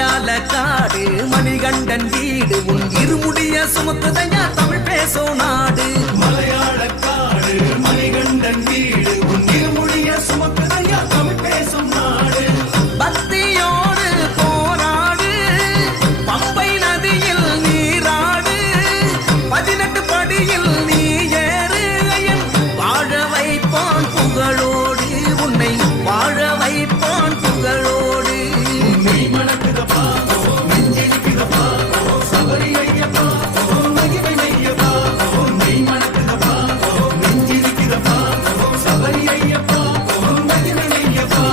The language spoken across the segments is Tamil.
மலையாள காடு மணிகண்டன் வீடு உன் இருமுடிய சுமக்குதையா தமிழ் பேசும் நாடு. மலையாள காடு மணிகண்டன் வீடு உன் இருமுடிய சுமக்குதையா தமிழ் பேசும் நாடு. பக்தியோடு போராடு பம்பை நதியில் நீராடு 18 படியில் நீ ஏறு ஐயன் வாழ வைப்பான் புகழோடு உன்னை வாழ வைப்பான் புகழோடு. மெய் மணக்குதப்பா நெஞ்சிருக்குதப்பா சபரி ஐயப்பா மகிமை ஐயப்பா. மெய் மணக்குதப்பா நெஞ்சிருக்குதப்பா சபரி ஐயப்பா மகிமை ஐயப்பா.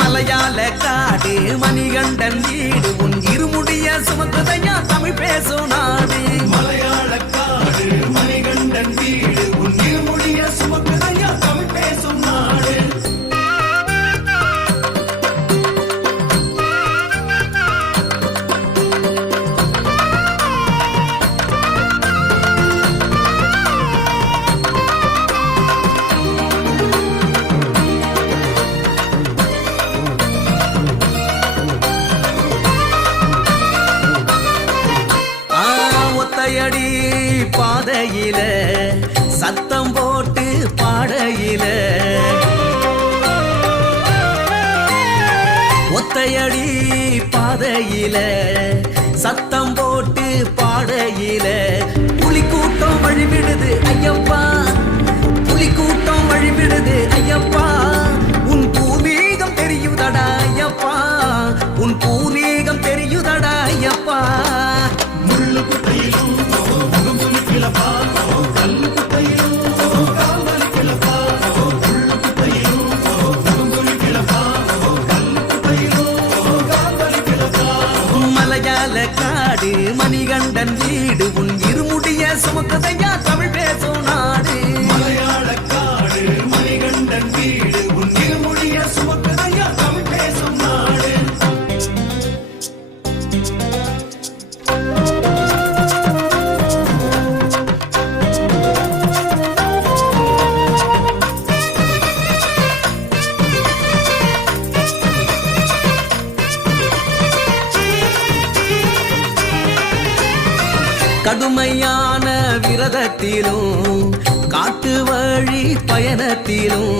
மலையாள காடு மணிகண்டன் வீடு உன் இருமுடிய சுமக்குதையா தமிழ் பேசும் நாடு. மலையாள காடு மணிகண்டன் வீடு உன் இருமுடிய சுமக்குதையா தமிழ் பேசும் நாடு. ஒத்தையடி பாதையில சத்தம் போட்டு பாடையில ஒத்தையடி பாதையில சத்தம் போட்டு பாடையில புலிக்கூட்டம் வழிவிடுது ஐயப்பா புலிக்கூட்டம் வழிவிடுது ஐயப்பா. உன் பூர்வீகம் தெரியுதடா ஐயப்பா உன் பூர்வீகம் தெரியுதடா ஐயப்பா. முள்ளு குட்டையிலும் முகம் துணிக்கிலப்பா கல்லு குட்டையிலும் காவலி கிளப்பா. முள்ளு குட்டையிலும் முகம் துணிக்கிலப்பா கல்லு குட்டையிலும் காவலி கிளப்பா. மலையாள காடு மணிகண்டன் வீடு உன் இருமுடிய சுமக்குதையா தமிழ் பேசும் நாடு. மலையாள காடு மணிகண்டன் வீடு உன் இருமுடிய சுமக்குதையா தமிழ் பேசும் நாடு. கடுமையான விரதத்திலும் காட்டு வழி பயணத்திலும்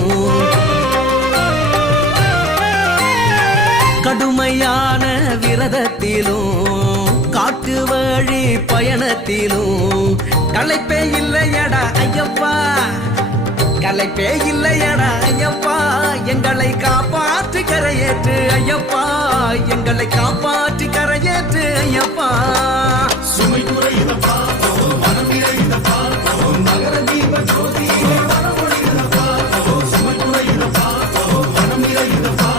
கடுமையான விரதத்திலும் காட்டு வழி பயணத்திலும் களைப்பே இல்லையடா ஐயப்பா களைப்பே இல்லையடா ஐயப்பா. எங்களை காப்பாற்றி கரையேற்று ஐயப்பா எங்களை காப்பாற்றி கரையேற்று ஐயப்பா. சுமை குறையுதப்பா மனம் நிறையுதப்பா நகர தீப ஜோதியிலே வரமொழியுதப்பா. சுமை குறையுதப்பா மனம் நிறையுதப்பா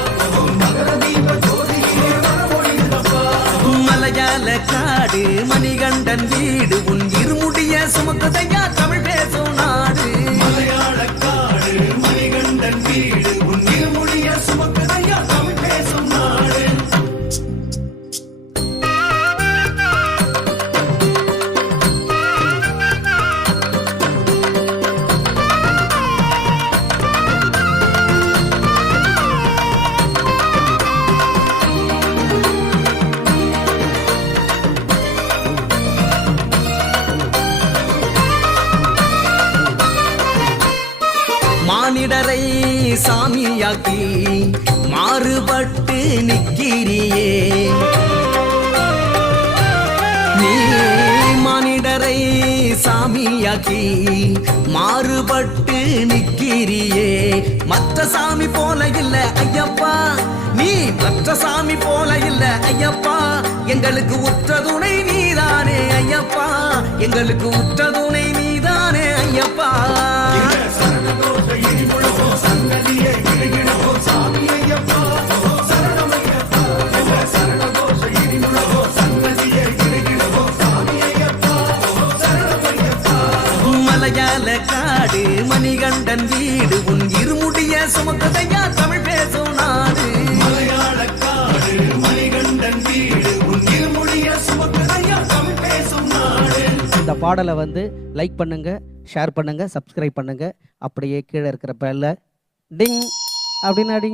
நகர தீப ஜோதியிலே வரமொழியுதப்பா. மலையாள காடு மணிகண்டன் வீடு உன் இருமுடிய சுமக்குதையா தமிழ் பேசும் நாடு. மலையாள காடு மணிகண்டன் வீடு உன் இருமுடிய சுமக்குதையா தமிழ் பேசும் நாடு. மானிடரை சாமியாக்கி மாறுபட்டு நிக்கிறியே நீ மானிடரை சாமியாக்கி மாறுபட்டு நிக்கிறியே. மற்ற சாமி போல இல்ல ஐயப்பா நீ மற்ற சாமி போல இல்ல ஐயப்பா. எங்களுக்கு உற்ற துணை நீதானே ஐயப்பா எங்களுக்கு உற்ற துணை நீதானே ஐயப்பா. சரணதோஷ இடிமுழக்கோ சங்கதியே கிடுகிடக்கோ சாமி ஐயப்பா சரணமையப்பா. சரணதோஷ இடிமுழக்கோ சங்கதியே கிடுகிடக்கோ சாமி ஐயப்பா சரணமையப்பா. மலையாள காடு மணிகண்டன் வீடு உன் இருமுடிய சுமக்குதையா தமிழ் பேசும் நாடு. மலையாள காடு மணிகண்டன் வீடு உன் இருமுடிய சுமக்குதையா தமிழ் பேசும் நாடு. இந்த பாடலை லைக் பண்ணுங்க ஷேர் பண்ணுங்க சப்ஸ்கிரைப் பண்ணுங்க. அப்படியே கீழே இருக்கிற பெல்ல டிங் அப்படின்னு அடிங்க.